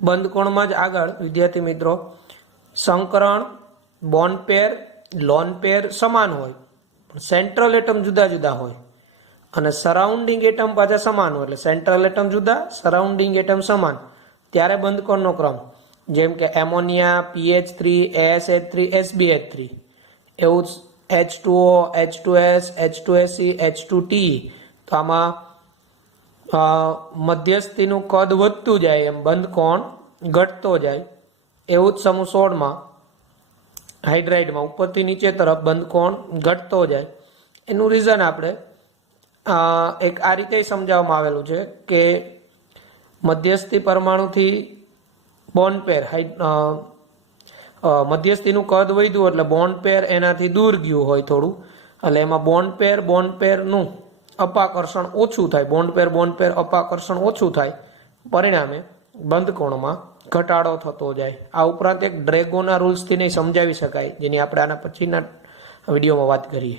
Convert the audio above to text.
બંધ કોણમાં જ આગળ વિદ્યાર્થી મિત્રો સંકરણ, બોન્ડ પેર, લોન પેર સમાન હોય, પણ સેન્ટ્રલ એટમ જુદા જુદા હોય અને સરાઉન્ડિંગ એટમ પાછા સમાન હોય. એટલે સેન્ટ્રલ એટમ જુદા, સરાઉન્ડિંગ એટમ સમાન, ત્યારે બંધ કોણનો ક્રમ. જેમ કે એમોનિયા, PH3, ASH3, SbH3, એવું જ H2O, H2S, H2SE, H2T. તો આમાં મધ્યસ્થીનું કદ વધતું જાય એમ બંધ કોણ ઘટતો જાય. એવું જ સમૂહ 16માં હાઇડ્રાઇડમાં ઉપરથી નીચે તરફ બંધ કોણ ઘટતો જાય. એનું રીઝન આપણે એક આ રીતે સમજાવવામાં આવેલું છે કે મધ્યસ્થી પરમાણુથી બોન્ડ પેર મધ્યસ્થીનું કદ વધ્યું એટલે બોન્ડ પેર એનાથી દૂર ગયું હોય થોડું, એટલે એમાં બોન્ડ પેરનું અપાકર્ષણ ઓછું થાય. બોન્ડ પેર અપાકર્ષણ ઓછું થાય, પરિણામે બંધ કોણમાં ઘટાડો થતો જાય. આ ઉપરાંત એક ડ્રેગોના રૂલ્સથી નહીં સમજાવી શકાય, જેની આપણે આના પછીના વિડીયોમાં વાત કરીએ.